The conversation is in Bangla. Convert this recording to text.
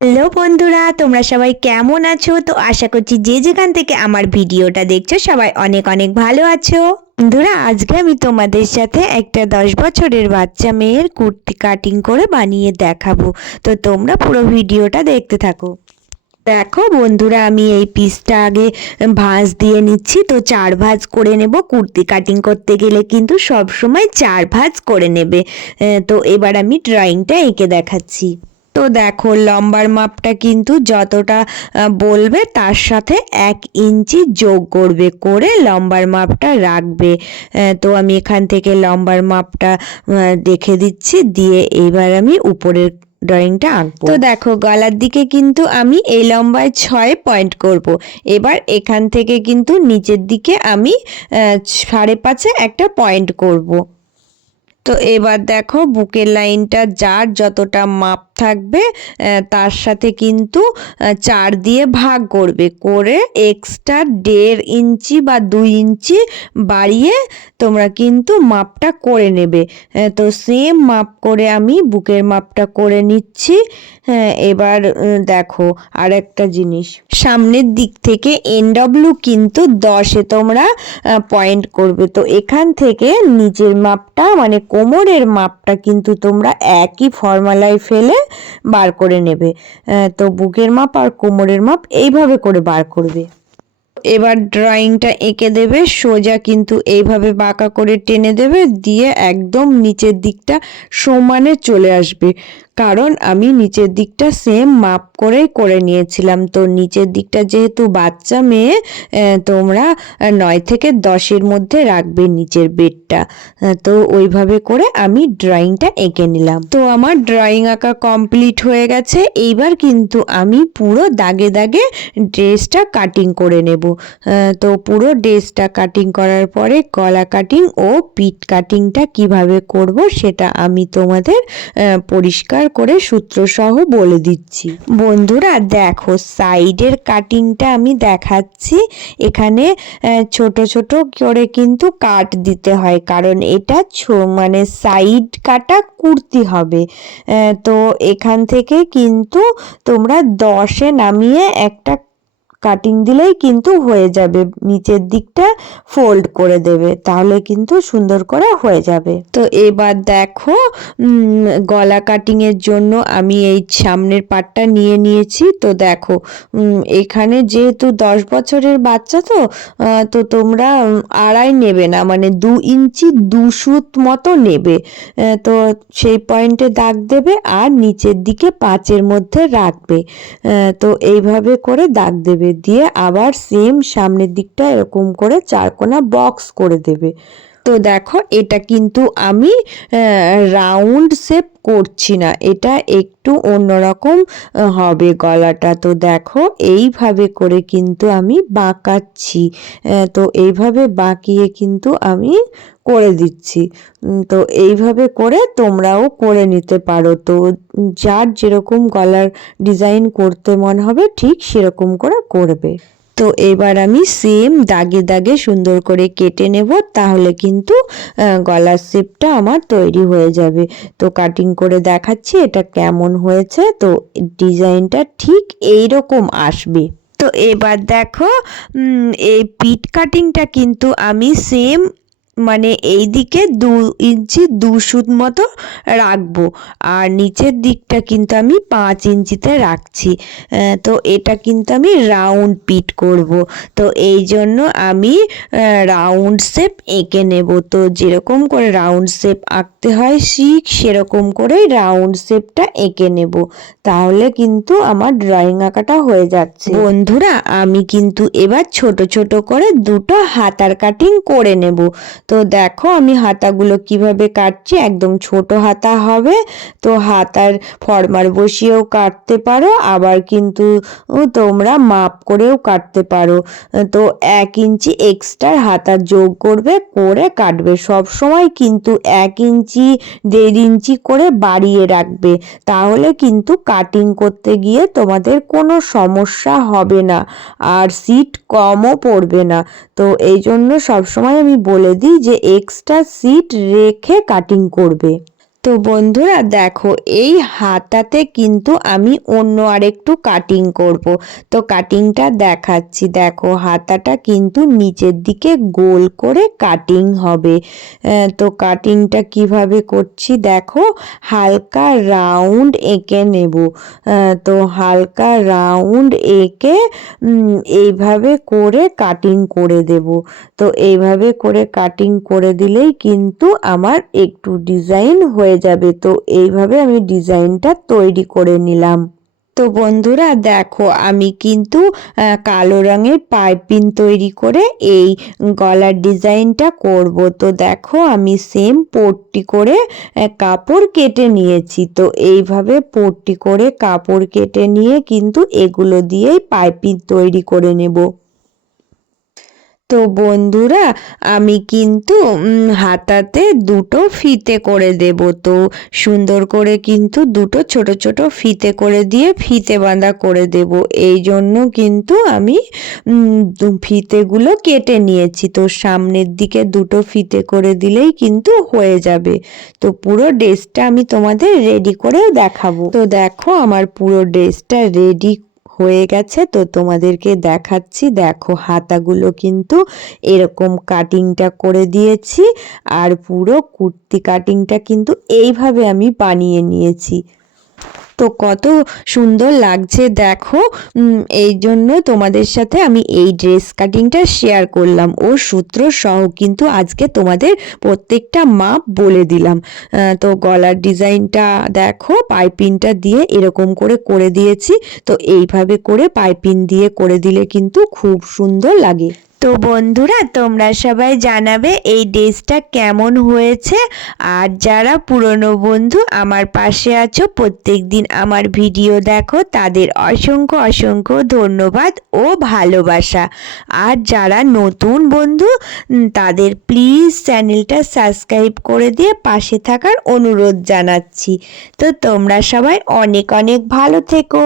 হ্যালো বন্ধুরা, তোমরা সবাই কেমন আছো? তো আশা করছি যে যেখান থেকে আমার ভিডিওটা দেখছো সবাই অনেক অনেক ভালো আছো। বন্ধুরা, আজকে আমি তোমাদের সাথে একটা 10 বছরের বাচ্চা মেয়ের কুর্তি কাটিং করে বানিয়ে দেখাবো। তো তোমরা পুরো ভিডিওটা দেখতে থাকো। দেখো বন্ধুরা, আমি এই পিসটা আগে ভাঁজ দিয়ে নিচ্ছি। তো 4 ভাঁজ করে নেব। কুর্তি কাটিং করতে গেলে কিন্তু সব সময় 4 ভাঁজ করে নেবে। তো এবার আমি ড্রয়িংটা এঁকে দেখাচ্ছি। তো দেখো, লম্বার মাপটা কিন্তু যতটা বলবে তার সাথে 1 ইঞ্চি যোগ করবে, করে লম্বার মাপটা রাখবে। তো আমি এখান থেকে লম্বার মাপটা দেখে দিচ্ছি, দিয়ে এবার আমি উপরের ড্রয়িংটা আঁকবো। তো দেখো, গলার দিকে কিন্তু আমি এই লম্বায় 6 পয়েন্ট করব। এবার এখান থেকে কিন্তু নিচের দিকে আমি 5.5 একটা পয়েন্ট করব। তো এবার দেখো, বুকের লাইনটা যার যতটা মাপ থাকবে তার সাথে কিন্তু 4 দিয়ে ভাগ করবে, করে এক্সট্রা 1.5 ইঞ্চি বা 2 ইঞ্চি বাড়িয়ে তোমরা কিন্তু মাপটা করে নেবে। তো সেম মাপ করে আমি বুকের মাপটা করে নিচ্ছি। এবার দেখো, আর একটা জিনিস, সামনের দিক থেকে NW কিন্তু 10-এ তোমরা পয়েন্ট করবে। তো এখান থেকে নিচের মাপটা মানে কোমরের মাপটা কিন্তু তোমরা একই ফর্মুলায় ফেলে বার করে নেবে। তো বুকের মাপ আর কোমরের মাপ এইভাবে করে বার করবে। এবার ড্রয়িংটা এঁকে দেবে সোজা, কিন্তু এইভাবে বাঁকা করে টেনে দেবে, দিয়ে একদম নিচের দিকটা সমানে চলে আসবে। কারণ আমি নিচের দিকটা সেম মাপ করেই করে নিয়েছিলাম। তো নিচের দিকটা যেহেতু বাচ্চা মেয়ে, তোমরা 9 থেকে 10-এর মধ্যে রাখবে নিচের বেডটা। তো ওইভাবে করে আমি ড্রয়িংটা এঁকে নিলাম। তো আমার ড্রয়িং আঁকা কমপ্লিট হয়ে গেছে। এইবার কিন্তু আমি পুরো দাগে দাগে ড্রেসটা কাটিং করে নেব। তো পুরো ড্রেসটা কাটিং করার পরে গলা কাটিং ও পিঠ কাটিংটা কিভাবে করব সেটা আমি তোমাদের পরিষ্কার করে সূত্রসহ বলে দিচ্ছি। বন্ধুরা দেখো, সাইডের কাটিংটা আমি দেখাচ্ছি। এখানে ছোট ছোট করে কিন্তু কাট দিতে হয়, কারণ এটা মানে সাইড কাটা কুর্তি হবে। তো এখান থেকে কিন্তু তোমরা 10-এ নামিয়ে একটা কাটিং দিলেই কিন্তু হয়ে যাবে। নিচের দিকটা ফোল্ড করে দেবে, তাহলে কিন্তু সুন্দর করে হয়ে যাবে। তো এবার দেখো, গলা কাটিংয়ের জন্য আমি এই সামনের পাটটা নিয়ে নিয়েছি। তো দেখো, এখানে যেহেতু 10 বছরের বাচ্চা, তো তোমরা 2.5 নেবে না, মানে 2 ইঞ্চি 2 সুত মতো নেবে। তো সেই পয়েন্টে দাগ দেবে আর নিচের দিকে 5-এর মধ্যে রাখবে। তো এইভাবে করে দাগ দেবে, দিয়ে আবার সেম সামনের দিকটা এরকম করে 4 কোণা বক্স করে দেবে। তো দেখো, এটা কিন্তু আমি রাউন্ড শেপ করছি না, এটা একটু অন্যরকম হবে গলাটা। তো দেখো, এইভাবে করে কিন্তু আমি বাঁকাচ্ছি। তো এইভাবে বাঁকিয়ে কিন্তু আমি করে দিচ্ছি। তো এইভাবে করে তোমরাও করে নিতে পারো। তো যার যেরকম গলার ডিজাইন করতে মন হবে ঠিক সেরকম করে করবে। তো এবার আমি সেম দাগে দাগে সুন্দর করে কেটে নেব, তাহলে কিন্তু গলার শেপটা আমার তৈরি হয়ে যাবে। তো কাটিং করে দেখাচ্ছি এটা কেমন হয়েছে। তো ডিজাইনটা ঠিক এইরকম আসবে। তো এবার দেখো, এই পিঠ কাটিংটা কিন্তু আমি সেম মানে এই দিকে 2 ইঞ্চি 2 সুত মতো রাখবো, আর নিচের দিকটা কিন্তু আমি 5 ইঞ্চিতে রাখছি। তো এটা কিন্তু আমি রাউন্ড পিট করব। তো এই জন্য আমি রাউন্ড শেপ এঁকে নেব। তো যেরকম করে রাউন্ড শেপ আঁকতে হয় ঠিক সেরকম করেই রাউন্ড শেপটা এঁকে নেব, তাহলে কিন্তু আমার ড্রয়িং আঁকাটা হয়ে যাচ্ছে। বন্ধুরা, আমি কিন্তু এবার ছোট ছোট করে 2টো হাতার কাটিং করে নেব। তো দেখো, আমি হাতাগুলো কিভাবে কাটছি, একদম ছোট হাতা হবে। তো হাতার ফরমার বসিয়েও কাটতে পারো, আবার কিন্তু তোমরা মাপ করেও কাটতে পারো। তো 1 ইঞ্চি এক্সট্রা হাতা যোগ করবে, করে কাটবে। সব সময় কিন্তু 1 ইঞ্চি 1.5 ইঞ্চি করে বাড়িয়ে রাখবে, তাহলে কিন্তু কাটিং করতে গিয়ে তোমাদের কোনো সমস্যা হবে না, আর সিট কমও পড়বে না। তো এই জন্য সবসময় আমি বলে দিই যে এক্সট্রা সিট রেখে কাটিং করবে। তো বন্ধুরা দেখো, এই হাতাতে কিন্তু আমি অন্য আরেকটু কাটিং করব। তো কাটিংটা দেখাচ্ছি। দেখো, হাতাটা কিন্তু নিচের দিকে গোল করে কাটিং হবে। তো কাটিংটা কিভাবে করছি দেখো, হালকা রাউন্ড এঁকে নেব। তো হালকা রাউন্ড এঁকে এইভাবে করে কাটিং করে দেব। তো এইভাবে করে কাটিং করে দিলেই কিন্তু আমার একটু ডিজাইন হয়ে যাবে। তো এইভাবে আমি ডিজাইনটা তৈরি করে নিলাম। তো বন্ধুরা দেখো, আমি কিন্তু কালো রঙের পাইপিং তৈরি করে এই গলার ডিজাইনটা করব। তো দেখো, আমি সেম পট্টি করে কাপড় কেটে নিয়েছি। তো এইভাবে পট্টি করে কাপড় কেটে নিয়ে কিন্তু এগুলো দিয়েই পাইপিং তৈরি করে নেব। তো বন্ধুরা, আমি কিন্তু হাতাতে দুটো ফিতে করে দেব। তো সুন্দর করে কিন্তু দুটো ছোট ছোট ফিতে করে দিয়ে ফিতে বাঁধা করে দেব। এই জন্য কিন্তু আমি ফিতেগুলো কেটে নিয়েছি। তো সামনের দিকে দুটো ফিতে করে দিলেই কিন্তু হয়ে যাবে। তো পুরো ড্রেসটা আমি তোমাদের রেডি করেও দেখাবো। তো দেখো, আমার পুরো ড্রেসটা রেডি হয়ে গেছে। তো তোমাদেরকে দেখাচ্ছি। দেখো, হাতাগুলো কিন্তু এরকম কাটিংটা করে দিয়েছি, আর পুরো কুর্তি কাটিংটা কিন্তু এইভাবে আমি বানিয়ে নিয়েছি। তো কত সুন্দর লাগছে দেখো। এই জন্য তোমাদের সাথে আমি এই ড্রেস কাটিংটা শেয়ার করলাম ও সূত্র সহ কিন্তু আজকে তোমাদের প্রত্যেকটা মাপ বলে দিলাম। তো গলার ডিজাইনটা দেখো, পাইপিংটা দিয়ে এরকম করে দিয়েছি। তো এইভাবে করে পাইপিং দিয়ে করে দিলে কিন্তু খুব সুন্দর লাগে। তো বন্ধুরা, তোমরা সবাই জানাবে এই ড্রেসটা কেমন হয়েছে। আর যারা পুরনো বন্ধু আমার পাশে আছো, প্রত্যেক দিন আমার ভিডিও দেখো, তাদের অসংখ্য অসংখ্য ধন্যবাদ ও ভালোবাসা। আর যারা নতুন বন্ধু, তাদের প্লিজ চ্যানেলটা সাবস্ক্রাইব করে দিয়ে পাশে থাকার অনুরোধ জানাচ্ছি। তো তোমরা সবাই অনেক অনেক ভালো থেকো।